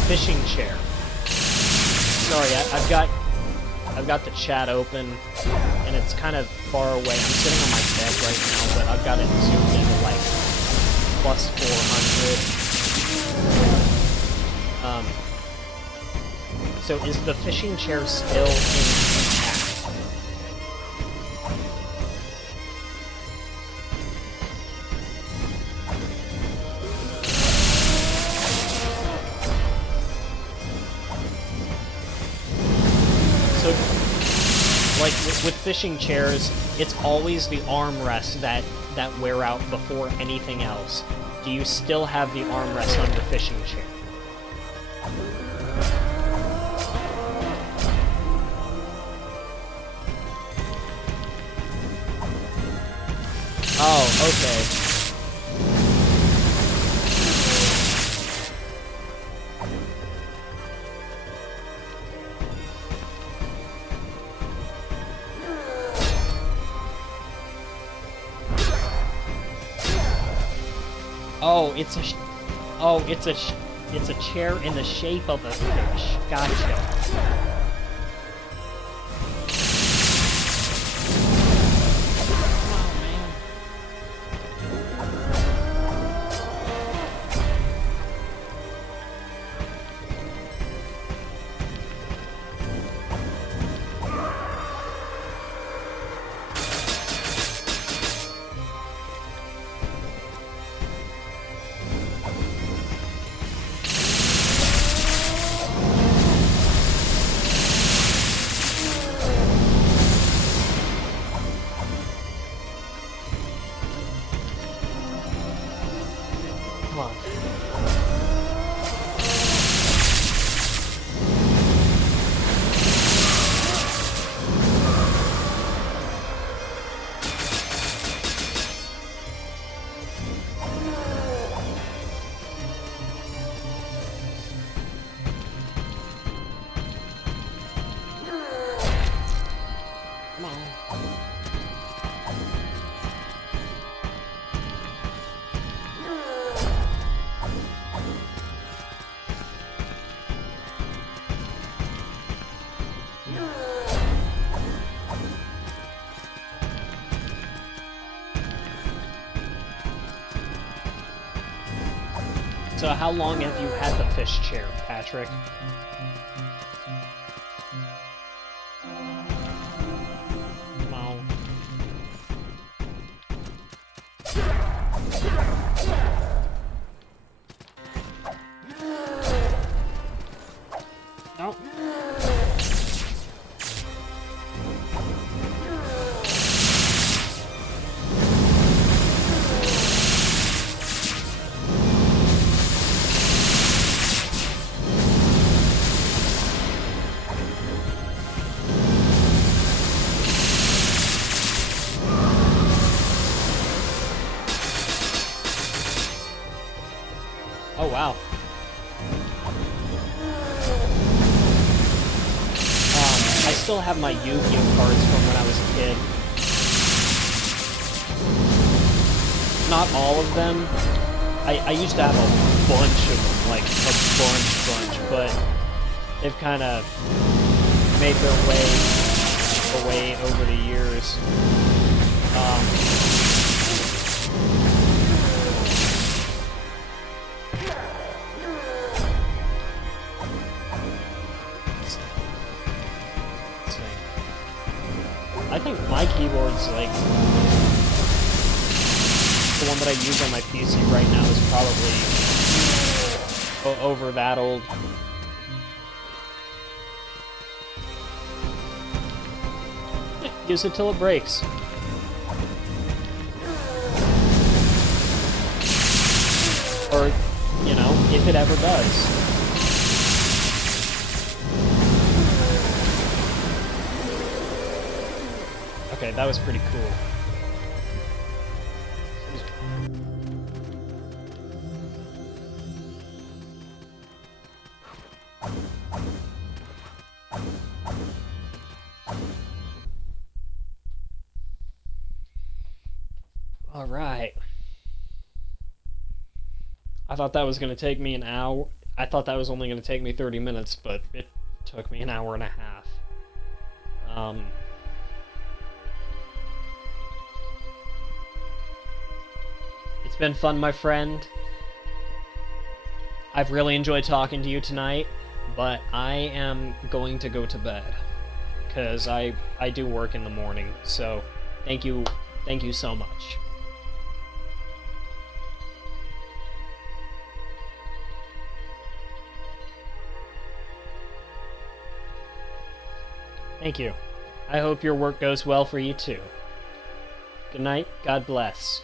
fishing chair. Sorry, I've got the chat open and it's kind of far away. I'm sitting on my bed right now, but I've got it zoomed in to like plus 400. So is the fishing chair still intact? So, like with fishing chairs, it's always the armrests that wear out before anything else. Do you still have the armrest on your fishing chair? Oh, okay. It's a chair in the shape of a fish. Gotcha. Come on. Come on. So how long have you had the fish chair, Patrick? Come on. No. Oh, wow. I still have my Yu-Gi-Oh cards from when I was a kid. Not all of them. I used to have a bunch of them, like a bunch, but they've kind of made their way over the years. I think my keyboard's like the one that I use on my PC right now is probably over that old. Use it till it breaks. Or, you know, if it ever does. Okay, that was pretty cool. All right. I thought that was going to take me an hour. I thought that was only going to take me 30 minutes, but it took me an hour and a half. It's been fun, my friend. I've really enjoyed talking to you tonight, but I am going to go to bed because I do work in the morning. So thank you so much. Thank you. I hope your work goes well for you too. Good night. God bless.